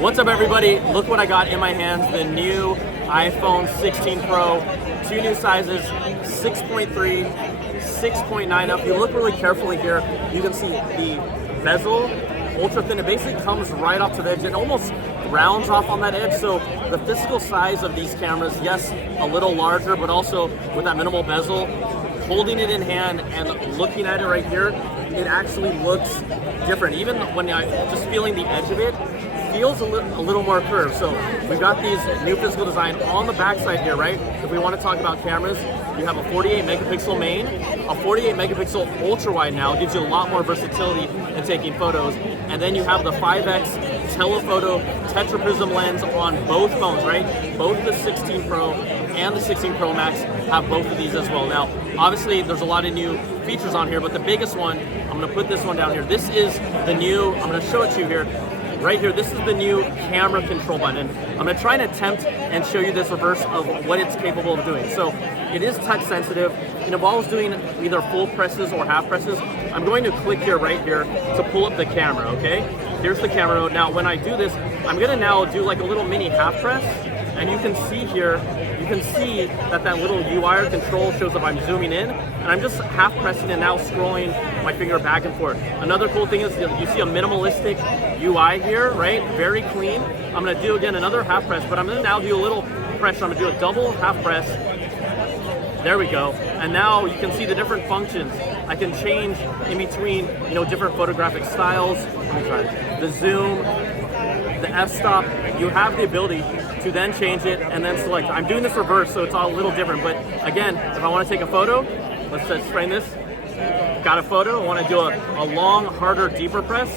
What's up, everybody? Look what I got in my hands, the new iPhone 16 Pro. Two new sizes, 6.3, 6.9. Now, if you look really carefully here, you can see the bezel, ultra thin. It basically comes right off to the edge. It almost rounds off on that edge. So the physical size of these cameras, yes, a little larger, but also with that minimal bezel, holding it in hand and looking at it right here, it actually looks different. Even when I just feeling the edge of it, feels a little more curved. So we've got these new physical design on the backside here, right? If we want to talk about cameras, you have a 48 megapixel main, a 48 megapixel ultra wide now, gives you a lot more versatility in taking photos. And then you have the 5x telephoto tetraprism lens on both phones, right? Both the 16 Pro and the 16 Pro Max have both of these as well. Now, obviously there's a lot of new features on here, but the biggest one, I'm gonna put this one down here. This is the new, I'm gonna show it to you here. Right here, this is the new camera control button. I'm gonna try and attempt and show you this reverse of what it's capable of doing. So it is touch sensitive. It involves doing either full presses or half presses. I'm going to click here, right here, to pull up the camera, okay? Here's the camera mode. Now, when I do this, I'm gonna now do like a little mini half press, and you can see here, you can see that that little UI or control shows up I'm zooming in, and I'm just half pressing and now scrolling my finger back and forth. Another cool thing is you see a minimalistic UI here, right? Very clean. I'm gonna do again another half press, but I'm gonna now do a little pressure. I'm gonna do a double half press. There we go. And now you can see the different functions. I can change in between, different photographic styles. Let me try it. The zoom, the f-stop. You have the ability to then change it and then select. I'm doing this reverse, so it's all a little different. But again, if I want to take a photo, let's just frame this. Got a photo. I want to do a long, harder, deeper press.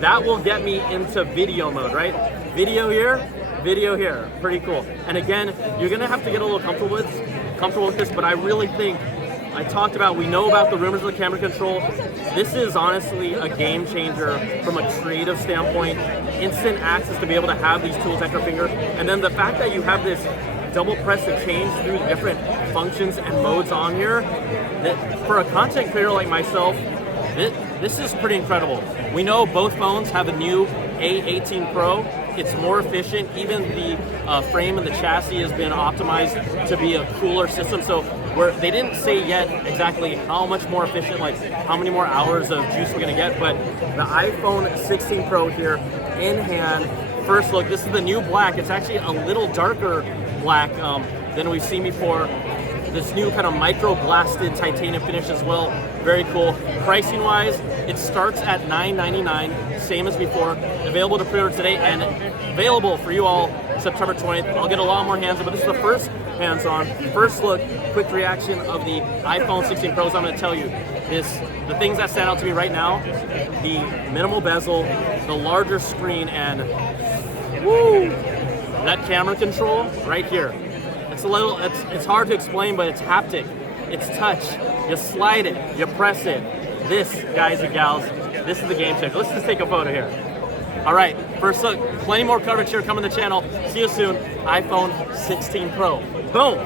That will get me into video mode, right? Video here, pretty cool. And again, you're gonna have to get a little comfortable with this, but I really think, we know about the rumors of the camera control. This is honestly a game changer from a creative standpoint. Instant access to be able to have these tools at your finger. And then the fact that you have this double press to change through different functions and modes on here, that for a content creator like myself, this is pretty incredible. We know both phones have a new A18 Pro. It's more efficient. Even the frame and the chassis has been optimized to be a cooler system. So they didn't say yet exactly how much more efficient, like how many more hours of juice we're gonna get, but the iPhone 16 Pro here in hand. First look, this is the new black. It's actually a little darker black than we've seen before. This new kind of micro blasted titanium finish as well. Very cool. Pricing wise, it starts at $999, same as before. Available to pre-order today and available for you all September 20th. I'll get a lot more hands-on, but this is the first hands-on. First look, quick reaction of the iPhone 16 Pros. I'm gonna tell you the things that stand out to me right now, the minimal bezel, the larger screen, and woo, that camera control right here. It's hard to explain, but it's haptic. It's touch. You slide it, you press it. This, guys and gals, this is the game changer. Let's just take a photo here. All right, first look, plenty more coverage here coming to the channel. See you soon, iPhone 16 Pro. Boom.